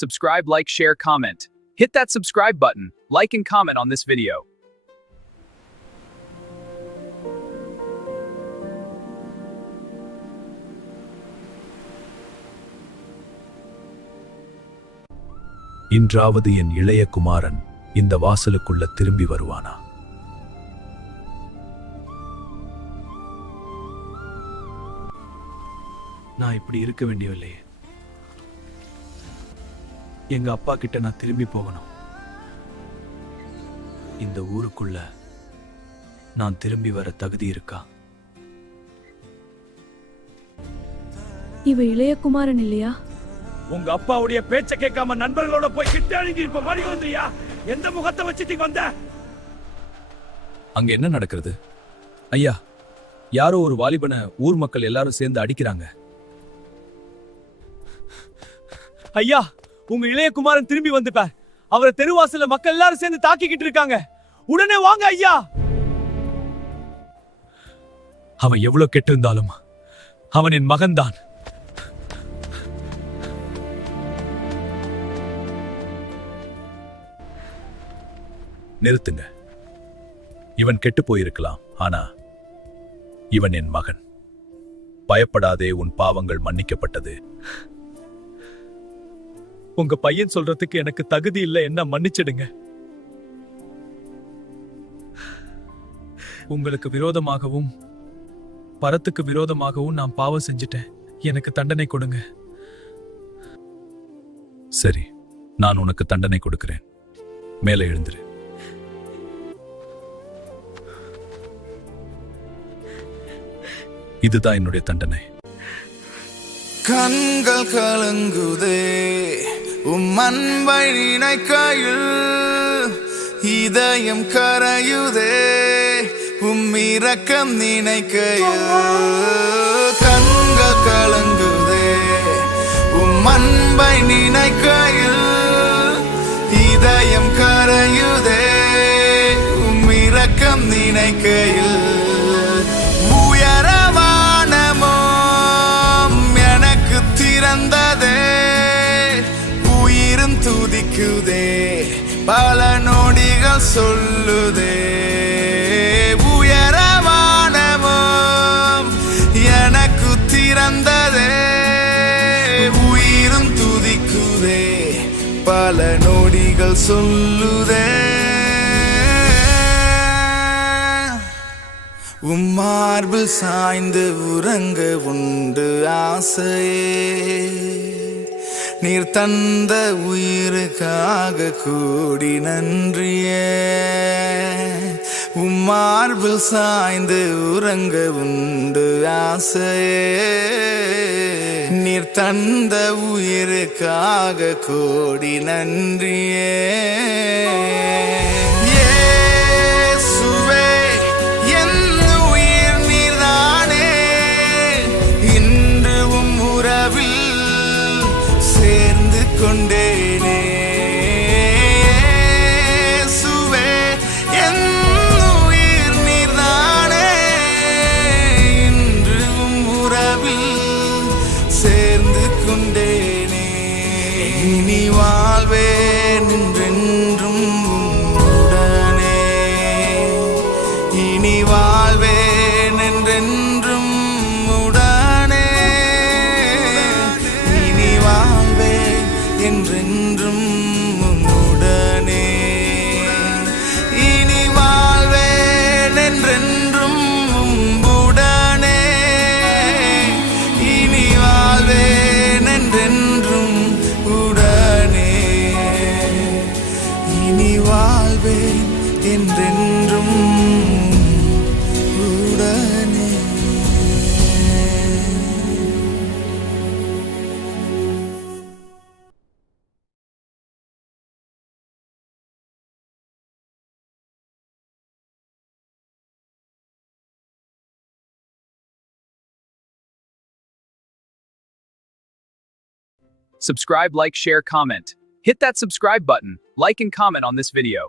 Subscribe, like, share, comment. Hit that subscribe button, like and comment on this video. இன்றாவது என் இளைய குமாரன் இந்த வாசலுக்குள்ள திரும்பி வருவானா? நான் இப்படி இருக்க வேண்டியவில்லையே. எங்க அப்பா கிட்ட நான் திரும்பி போகணும். இந்த ஊருக்குள்ள நான் திரும்பி வர தகுதி இருக்கா? இவ இளைய குமாரன் இல்லையா? உங்க அப்பாவுடைய பேச்ச கேட்காம நண்பர்களோட போய் கிட்ட அழுங்கி இப்ப மணி வந்தியா? எந்த முகத்தை வச்சுட்டு வந்த? அங்க என்ன நடக்கிறது? ஐயா, யாரோ ஒரு வாலிபனை ஊர் மக்கள் எல்லாரும் சேர்ந்து அடிக்கிறாங்க. ஐயா, உங்க இளைய குமாரன் திரும்பி வந்துட்டார். அவரை தெருவாசல்ல மக்கள் எல்லாரும் சேர்ந்து தாக்கிக்கிட்டு இருக்காங்க. உடனே வாங்க ஐயா. அவன் எவ்வளவு கெட்டிருந்தாலும் அவன் என் மகன்தான். நிறுத்துங்க. இவன் கெட்டு போயிருக்கலாம், ஆனா இவன் என் மகன். பயப்படாதே, உன் பாவங்கள் மன்னிக்கப்பட்டது. உங்க பையன் சொல்றதுக்கு எனக்கு தகுதி இல்லை, என்ன மன்னிச்சிடுங்க. உங்களுக்கு விரோதமாகவும் பரத்துக்கு விரோதமாகவும் நான் பாவம் செஞ்சிட்டேன். எனக்கு தண்டனை கொடுங்க. சரி, நான் உனக்கு தண்டனை கொடுக்கிறேன். மேலே எழுந்துரு. இதுதான் என்னுடைய தண்டனை. கண்கள் கலங்குதே அன்பை நினைக்கையில், இதயம் கரையுதே இரக்கம் நினைக்கையில். கண்கள் கலங்குதே அன்பை நினைக்கையில், இதயம் கரையுதே இரக்கம் நினைக்கையில். துதிக்குதே பல நொடிகள் சொல்லுதே, உயரமானமும் எனக்கு திறந்ததே. உயிரும் துதிக்குதே பல நொடிகள் சொல்லுதே. மார்பில் சாய்ந்து உறங்க உண்டு ஆசையே, நீர் தந்த உயிருக்காக கூடி நன்றியே. மார்பில் சாய்ந்து உறங்க உண்டு ஆசையே, நீர் தந்த உயிருக்காக கூடி நன்றியே. கொண்டேனே சுவே, என் உயிர் நீர்தானே. இன்று உறவில் சேர்ந்து கொண்டேனே. இனி வாழ்வேன் என்றென்றும் உடனே. இனி வாழ்வேன் என்றென்றும் உடனே. இனி வாழ்வேன் என்றென்றும் உன்னுடனே. இனி வாழ்வேன் என்றென்றும் உன்னுடனே. இனி வாழ்வேன் என்றென்றும் உடனே. இனி வாழ்வேன் என்றென்றும் உடனே. Subscribe, like, share, comment. Hit that subscribe button, like and comment on this video.